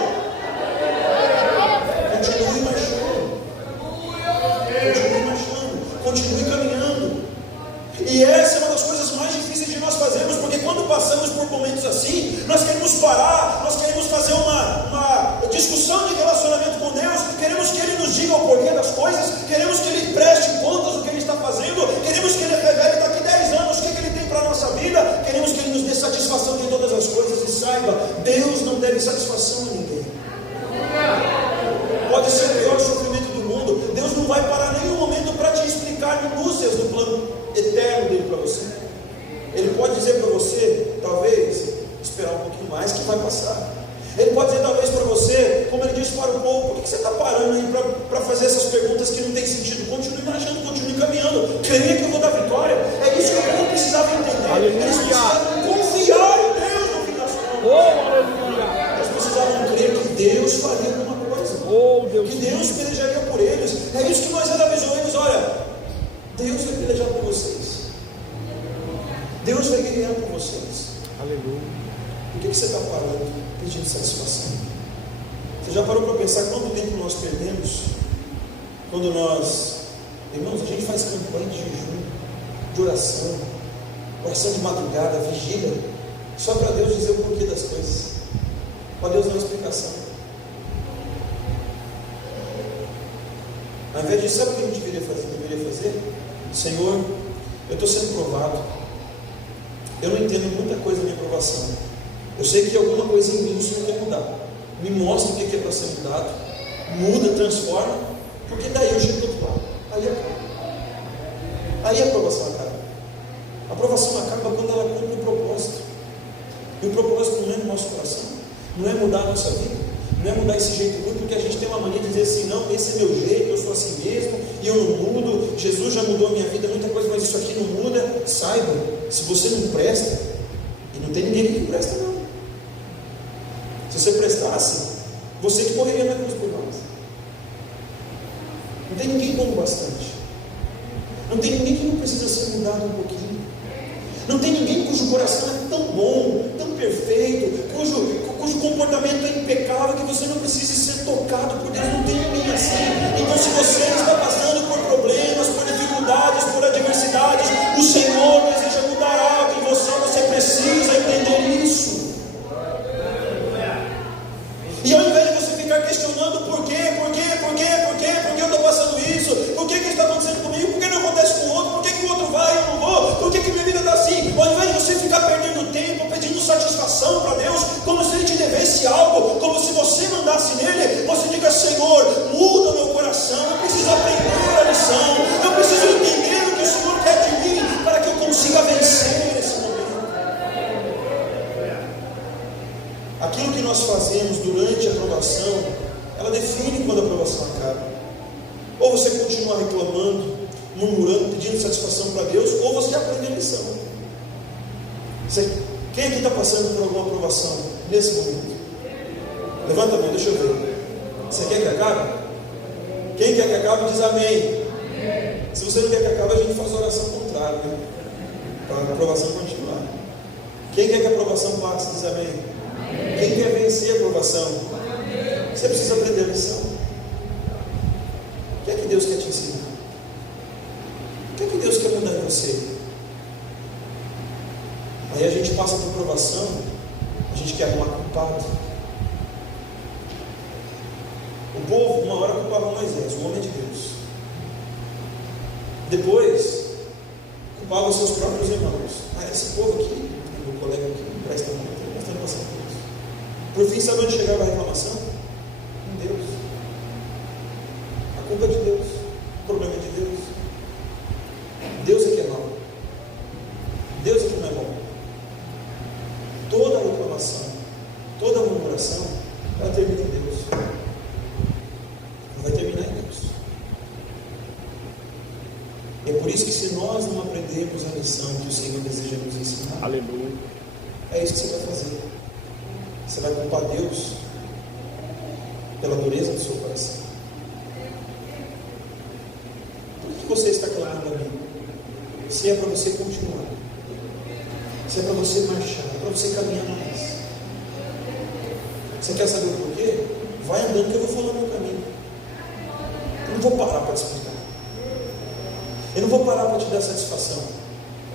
Continue marchando. Continue marchando. Continue caminhando. E essa é uma das coisas mais difíceis de nós fazermos, porque quando passamos por momentos assim, nós queremos parar, nós queremos fazer uma discussão de relacionamento com Deus, queremos que Ele nos diga o porquê das coisas, queremos que Ele preste contas do que Ele está fazendo, queremos que Ele revele daqui 10 anos o que Ele tem para a nossa vida, queremos que Ele nos dê satisfação de todas as coisas. E saiba, Deus não deve satisfação a ninguém. Pode ser o pior sofrimento do mundo, Deus não vai parar nenhum momento para te explicar minúcias do plano eterno dele para você. Ele pode dizer para você, talvez, esperar um pouquinho mais, que vai passar. Ele pode dizer talvez para você, como ele disse para o povo: por que você está parando aí para fazer essas perguntas que não tem sentido? Continue marchando, continue caminhando, creia que eu vou dar vitória. É isso que o povo precisava entender. Aleluia. Eles precisavam confiar em Deus no fim das contas. Eles precisavam crer que Deus faria alguma coisa, que Deus pelejaria por eles. É isso que Moisés avisou eles: olha, Deus vai pelejar por vocês, Deus vai guerrear por vocês. Aleluia. Por que você está parando pedindo satisfação? Você já parou para pensar quanto tempo nós perdemos quando nós, irmãos, a gente faz campanha de jejum, de oração de madrugada, vigília, só para Deus dizer o porquê das coisas, para Deus dar uma explicação. Ao invés de, sabe o que a gente deveria fazer? Senhor, eu estou sendo provado, eu não entendo muita coisa da minha provação, eu sei que alguma coisa em mim o Senhor quer mudar, me mostra o que é para ser mudado, muda, transforma, porque daí eu chego do outro lado, aí a aprovação acaba. A aprovação acaba quando ela cumpre o propósito, e o propósito não é no nosso coração, não é mudar a nossa vida, não é mudar esse jeito ruim, porque a gente tem uma mania de dizer assim: não, esse é meu jeito, eu sou assim mesmo, e eu não mudo, Jesus já mudou a minha vida, muita coisa, mas isso aqui não muda. Saiba, se você não presta, e não tem ninguém que presta não, se você prestasse, você que morreria na cruz por nós. Não tem ninguém bom bastante, não tem ninguém que não precisa ser mudado um pouquinho, não tem ninguém cujo coração é tão bom, tão perfeito, cujo comportamento é impecável, que você não precise ser tocado por Deus. Não tem ninguém assim. Então, se você está passando por problemas, por dificuldades, por adversidades, o Senhor deseja mudar algo em você precisa entender isso. E ao invés de você ficar questionando por que eu estou passando isso, por que está acontecendo comigo, por que não acontece com o outro, por que o outro vai e eu não vou, por que minha vida está assim, ao invés de você ficar perdendo tempo, pedindo satisfação para Deus, como se Ele te devesse algo, como se você mandasse nele, você diga: Senhor, muda o meu coração, eu preciso aprender a lição, eu preciso entender o que o Senhor quer de mim, para que eu consiga vencer nesse momento. Aquilo que nós fazemos durante a provação, ela define quando a provação acaba. Ou você continua reclamando, murmurando, pedindo satisfação para Deus, ou você aprende a lição. Quem aqui está passando por alguma provação nesse momento? Levanta a mão, deixa eu ver. Você quer que acabe? Quem quer que acabe diz amém. Se você não quer que acabe, a gente faz a oração contrária, né? Para a provação continuar. Quem quer que a provação passe diz amém. Quem quer vencer a provação? Você precisa aprender a lição. O que é que Deus quer te ensinar? O que é que Deus quer mudar em você? Aí a gente passa por provação, a gente quer arrumar culpado. O povo, uma hora, culpava Moisés, o homem de Deus. Depois, culpava os seus próprios irmãos. Esse povo aqui, meu colega aqui, não presta muito, nós estamos passando por isso. Por fim, sabe onde chegava a reclamação? Em Deus. A culpa é de Deus, o problema é de Deus. Deus é que é mau. Deus é que não é bom. Toda reclamação, toda murmuração, ela termina em Deus. Ela vai terminar em Deus. É por isso que, se nós não aprendermos a lição que o Senhor deseja nos ensinar, Aleluia. é isso que você vai fazer. Você vai culpar Deus pela dureza do seu coração. Por que você está clamando a mim? Se é para você continuar, se é para você marchar, é para você caminhar mais. Você quer saber o porquê? Vai andando que eu vou falando no caminho. Eu não vou parar para te explicar. Eu não vou parar para te dar satisfação.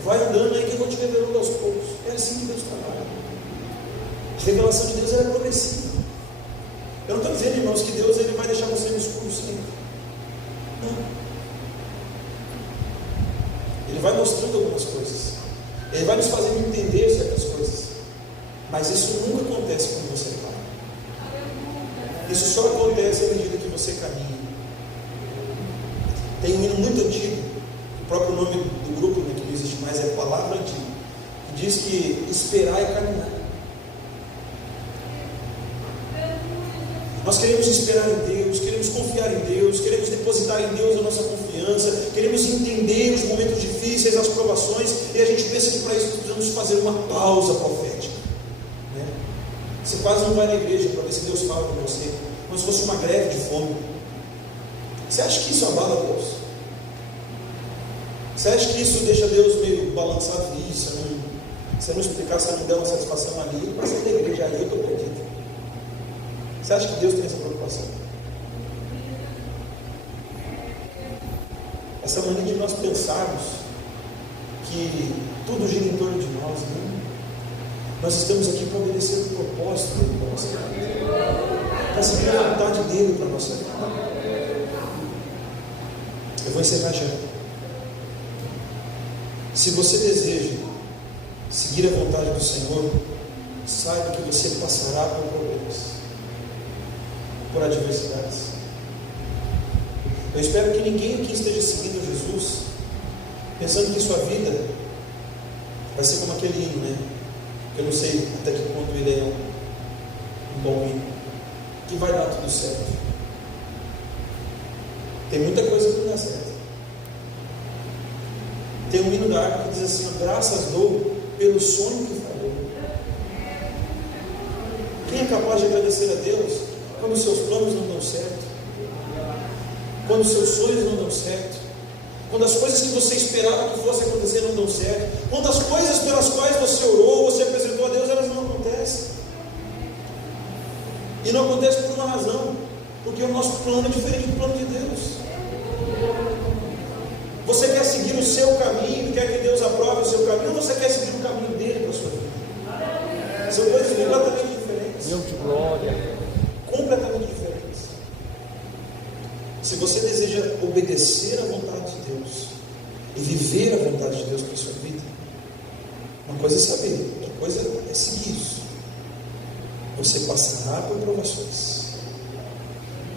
Vai andando aí que eu vou te revelando aos poucos. É assim que Deus trabalha. A revelação de Deus é progressiva. Eu não estou dizendo, irmãos, que Deus ele vai deixar você no escuro sempre. Não. Ele vai mostrando algumas coisas. Ele vai nos fazendo entender certas coisas. Mas isso nunca acontece quando você para. Isso só acontece à medida que você caminha. Tem um hino muito antigo, o próprio nome do grupo, né, que não existe mais, é Palavra Antiga, que diz que esperar é caminhar. Nós queremos esperar em Deus, queremos confiar em Deus, queremos depositar em Deus a nossa confiança, queremos entender os momentos difíceis, as provações, e a gente pensa que para isso precisamos fazer uma pausa profética, né? Você quase não vai na igreja para ver se Deus fala com você, como se fosse uma greve de fome. Você acha que isso abala Deus? Você acha que isso deixa Deus meio balançado? Isso, se eu não explicar, se eu não der uma satisfação ali, ele vai sair da igreja, aí eu estou perdido. Você acha que Deus tem essa preocupação? Essa maneira de nós pensarmos que tudo gira em torno de nós, né? Nós estamos aqui para obedecer o propósito dele para a nossa vida, para seguir a vontade dele para a nossa vida. Eu vou encerrar já. Se você deseja seguir a vontade do Senhor, saiba que você passará por problemas, por adversidades. Eu espero que ninguém aqui esteja seguindo Jesus pensando que sua vida vai ser como aquele hino, né? Eu não sei até que ponto ele é um bom hino, que vai dar tudo certo. Tem muita coisa que não dá certo. Tem um hino da harpa que diz assim: graças dou pelo sonho que falhou. Quem é capaz de agradecer a Deus quando os seus planos não dão certo, quando os seus sonhos não dão certo, quando as coisas que você esperava que fossem acontecer não dão certo, quando as coisas pelas quais você orou, você apresentou a Deus, elas não acontecem? E não acontece por uma razão, porque o nosso plano é diferente do plano de Deus. Você quer seguir o seu caminho, quer que Deus aprove o seu caminho, ou você quer seguir o caminho dele para a sua vida? São coisas completamente diferentes. Deus de glória. Completamente diferentes. Se você deseja obedecer à vontade de Deus e viver a vontade de Deus para a sua vida, uma coisa é saber, outra coisa é seguir isso. Você passará por provações,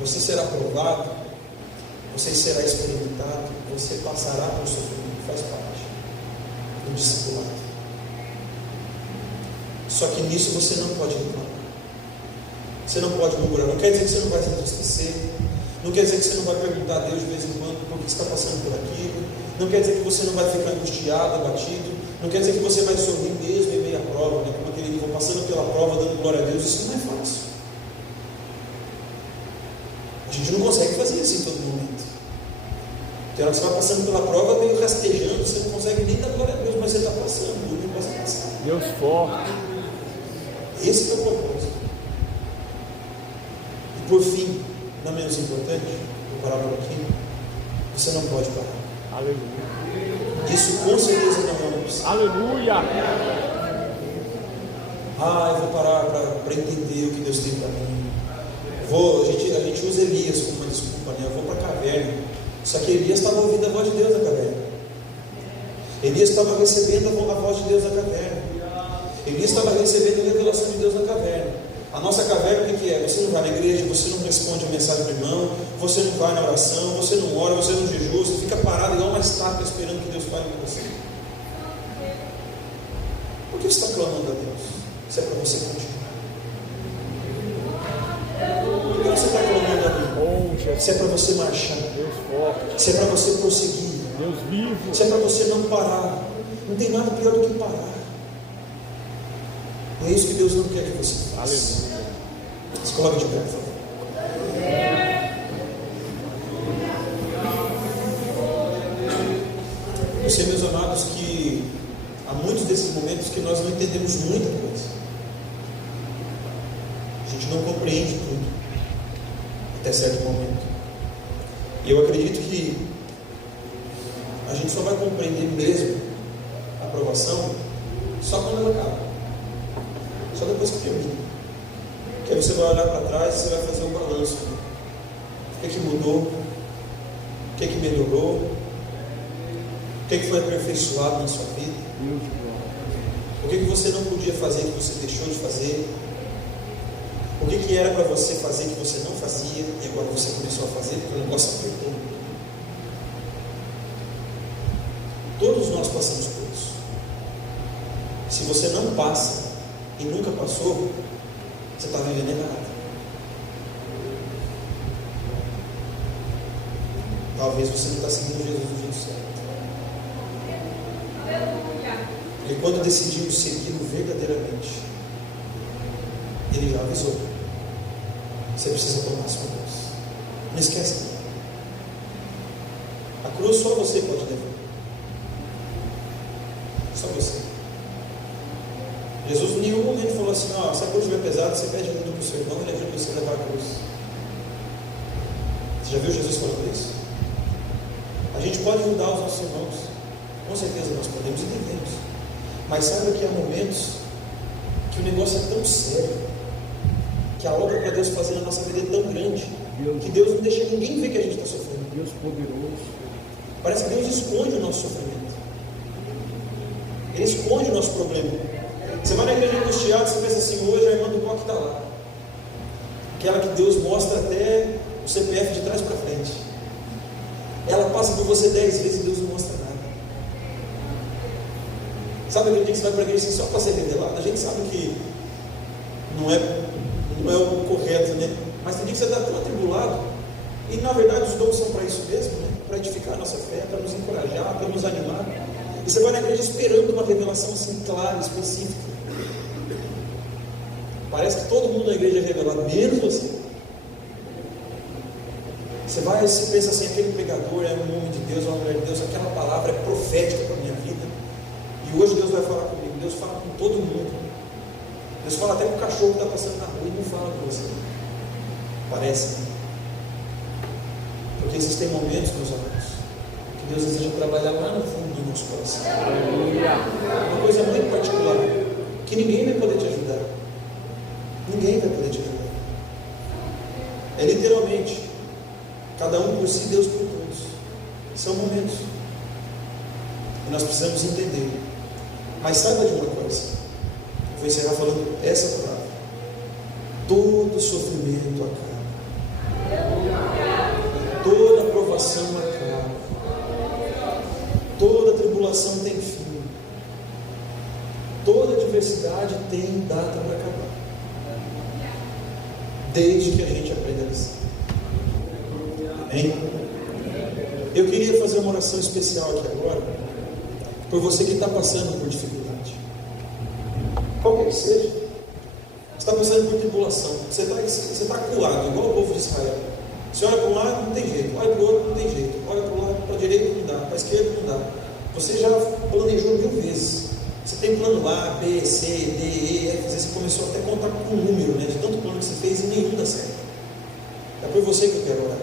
você será provado, você será experimentado, você passará por sofrimento, faz parte do discipulado. Só que nisso você não pode reclamar, você não pode murmurar. Não quer dizer que você não vai se entristecer, não quer dizer que você não vai perguntar a Deus de vez em quando por que você está passando por aquilo, não quer dizer que você não vai ficar angustiado, abatido, não quer dizer que você vai sorrir mesmo em meio à prova, né? Como aquele livro, passando pela prova, dando glória a Deus. Isso não é fácil. A gente não consegue fazer isso em todo momento. Tem hora que você vai passando pela prova meio rastejando, você não consegue nem dar glória a Deus, mas você está passando, não vai passar. Deus forte. Esse é o propósito. E por fim, não menos importante, vou parar por aqui, você não pode parar. Aleluia. Isso com certeza não é uma opção. Aleluia. Eu vou parar para entender o que Deus tem para mim. A gente usa Elias como uma desculpa, né? Eu vou para a caverna. Só que Elias estava ouvindo a voz de Deus na caverna. Elias estava recebendo a voz de Deus na caverna. Elias estava recebendo a revelação de Deus na caverna. A nossa caverna, o que é? Você não vai na igreja, você não responde a mensagem do irmão, você não vai na oração, você não ora, você não jejua, você fica parado igual uma estátua esperando que Deus fale com você. Por que você está clamando a Deus? Se é para você continuar. Por que você está clamando a Deus? Se é para você marchar. Deus forte. Se é para você prosseguir. Deus vivo. Se é para você não parar. Não tem nada pior do que parar. É isso que Deus não quer que você faça. Aleluia. Se coloque de pé, por favor. Eu sei, meus amados, que há muitos desses momentos que nós não entendemos muita coisa. A gente não compreende tudo até certo momento. E eu acredito que a gente só vai compreender mesmo a aprovação só quando ela acaba. Só depois que termina. Porque aí você vai olhar para trás e você vai fazer um balanço. O que mudou? O que melhorou? O que foi aperfeiçoado na sua vida? O que você não podia fazer que você deixou de fazer? O que era para você fazer que você não fazia e agora você começou a fazer porque o negócio apertou? Todos nós passamos por isso. Se você não passa e nunca passou, você está vivendo errado. Talvez você não está seguindo Jesus do jeito certo. Porque quando decidimos segui-lo verdadeiramente, Ele já avisou. Você precisa tomar a sua cruz. Não esquece. A cruz só você pode levar. Só você. Jesus em nenhum momento falou assim: se a cruz estiver pesada, você pede ajuda para o seu irmão, ele ajuda você a levar a cruz. Você já viu Jesus falando isso? A gente pode ajudar os nossos irmãos, com certeza nós podemos e devemos, mas saiba que há momentos que o negócio é tão sério, que a obra para Deus fazer na nossa vida é tão grande, que Deus não deixa ninguém ver que a gente está sofrendo. Deus poderoso. Parece que Deus esconde o nosso sofrimento. Ele esconde o nosso problema. Você vai na igreja angustiada, você pensa assim: hoje a irmã do bloco está lá, aquela que Deus mostra até o CPF de trás para frente. Ela passa por você 10 vezes e Deus não mostra nada. Sabe aquele dia que você vai para a igreja assim, só para ser revelado? A gente sabe que não é o correto, né? Mas tem dia que você está tão atribulado, e na verdade os dons são para isso mesmo, né? Para edificar a nossa fé, para nos encorajar, para nos animar. E você vai na igreja esperando uma revelação assim clara, específica. Parece que todo mundo na igreja é revelado, menos você. Você vai e se pensa assim: aquele pregador é um homem de Deus, uma mulher de Deus, aquela palavra é profética para a minha vida. E hoje Deus vai falar comigo. Deus fala com todo mundo. Deus fala até com o cachorro que está passando na rua e não fala com você. Parece, né? Porque existem momentos, meus amigos, que Deus deseja trabalhar lá no fundo do nosso coração. Uma coisa muito particular, que ninguém vai poder te ajudar. Ninguém vai poder te ajudar. É literalmente cada um por si, Deus por todos. São momentos e nós precisamos entender. Mas saiba de uma coisa, eu vou encerrar falando essa palavra: todo sofrimento acaba, toda provação acaba, toda tribulação tem fim, toda adversidade tem data para acabar, desde que a gente aprenda a lição. Amém? Eu queria fazer uma oração especial aqui agora por você que está passando por dificuldade, qualquer que seja. Você está passando por tribulação, você está acuado, igual o povo de Israel. Você olha para um lado, não tem jeito, olha para o outro, não tem jeito, olha para o lado, para a direita não dá, para a esquerda não dá. Você já planejou 1000 vezes. Você tem plano A, B, C, D, E, F, Z. Você começou até a contar com um número, né, de tanto plano que você fez e nenhum dá certo. É por você que eu quero orar.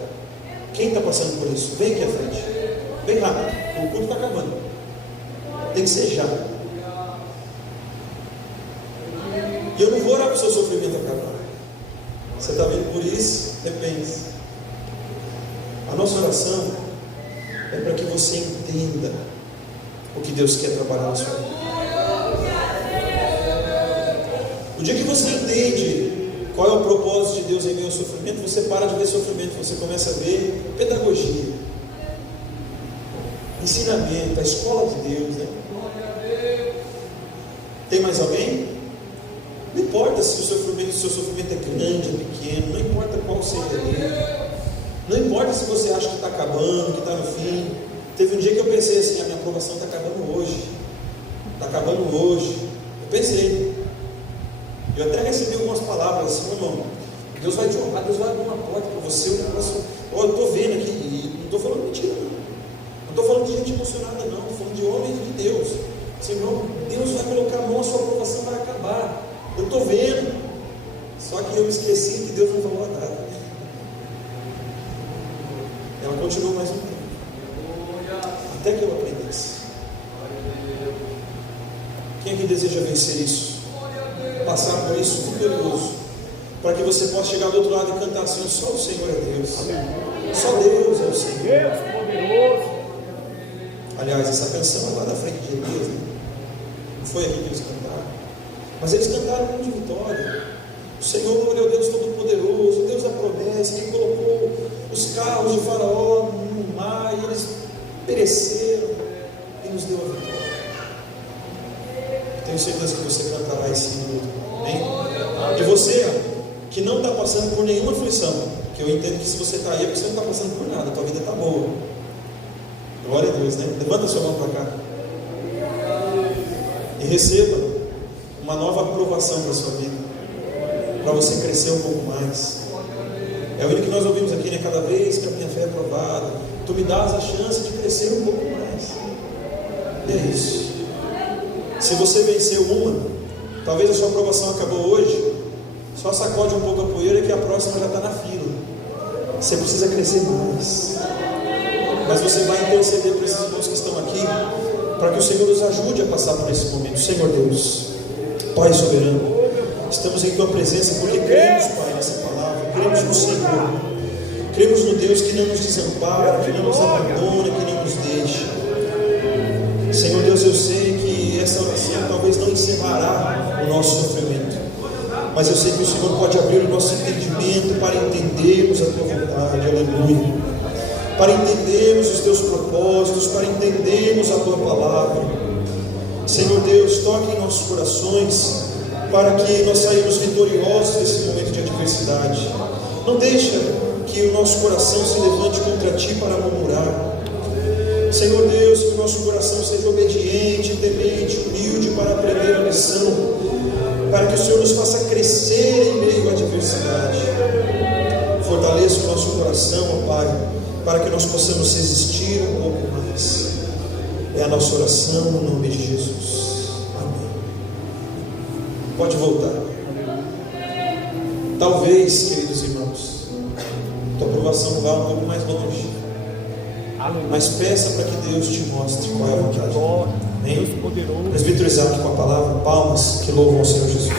Quem está passando por isso? Vem aqui à frente. Vem rápido. O culto está acabando. Tem que ser já. E eu não vou orar para o seu sofrimento acabar. Você está vendo por isso? Repense. A nossa oração é para que você entenda o que Deus quer trabalhar na sua vida. O dia que você entende qual é o propósito de Deus em meio ao sofrimento, você para de ver sofrimento, você começa a ver pedagogia, ensinamento, a escola de Deus, né? Tem mais alguém? Não importa se o seu sofrimento é grande ou pequeno, não importa qual seja ele, não importa se você acha que está acabando, que está no fim. Teve um dia que eu pensei assim: a minha aprovação está acabando hoje, está acabando hoje. Eu pensei, eu até recebi algumas palavras assim: irmão, Deus vai te honrar, Deus vai abrir uma porta para você. Eu estou vendo aqui, e não estou falando mentira, não estou falando de gente emocionada, não, estou falando de homens de Deus. Senhor, Deus vai colocar a mão, a sua aprovação vai acabar. Eu estou vendo. Só que eu esqueci que Deus não falou nada. Ela continuou mais um tempo, até que eu aprendesse. Quem aqui deseja vencer isso? Passar por isso vitorioso, para que você possa chegar do outro lado e cantar assim: só o Senhor é Deus. Só Deus é o Senhor. Deus poderoso. Aliás, essa canção é lá da frente de Elias, né? Não foi aqui que eles cantaram, mas eles cantaram com de vitória. O Senhor é o Deus Todo-Poderoso, o Deus da promessa, que colocou os carros de Faraó no mar e eles pereceram e nos deu a vitória. Tenho certeza que você cantará esse minuto, amém? E você que não está passando por nenhuma aflição, que eu entendo que se você está aí é porque você não está passando por nada, a tua vida está boa. Glória a Deus, né? Levanta a sua mão para cá e receba uma nova aprovação para a sua vida, para você crescer um pouco mais. É o hino que nós ouvimos aqui, né? Cada vez que a minha fé é provada, tu me dás a chance de crescer um pouco mais. E é isso. Se você venceu uma, talvez a sua aprovação acabou hoje, só sacode um pouco a poeira que a próxima já está na fila. Você precisa crescer mais. Mas você vai interceder para esses irmãos que estão aqui, para que o Senhor nos ajude a passar por esse momento. Senhor Deus, Pai soberano, estamos em Tua presença porque cremos, Pai, nessa palavra, cremos no Senhor, cremos no Deus que não nos desampara, que não nos abandona, que não nos deixa. Senhor Deus, eu sei que essa oração talvez não encerrará o nosso sofrimento, mas eu sei que o Senhor pode abrir o nosso entendimento para entendermos a Tua vontade, aleluia, para entendermos os Teus propósitos, para entendermos a Tua palavra. Senhor Deus, toque em nossos corações, para que nós saímos vitoriosos desse momento de adversidade. Não deixa que o nosso coração se levante contra Ti para murmurar. Senhor Deus, que o nosso coração seja obediente, temente, humilde para aprender a lição, para que o Senhor nos faça crescer em meio à adversidade. Fortaleça o nosso coração, ó Pai, para que nós possamos resistir um pouco mais. É a nossa oração no nome de Jesus. Amém. Pode voltar. Talvez, queridos irmãos, tua aprovação vá um pouco mais longe, mas peça para que Deus te mostre qual é a vontade. Amém? Presbítero Isaac com a palavra, palmas que louvam ao Senhor Jesus.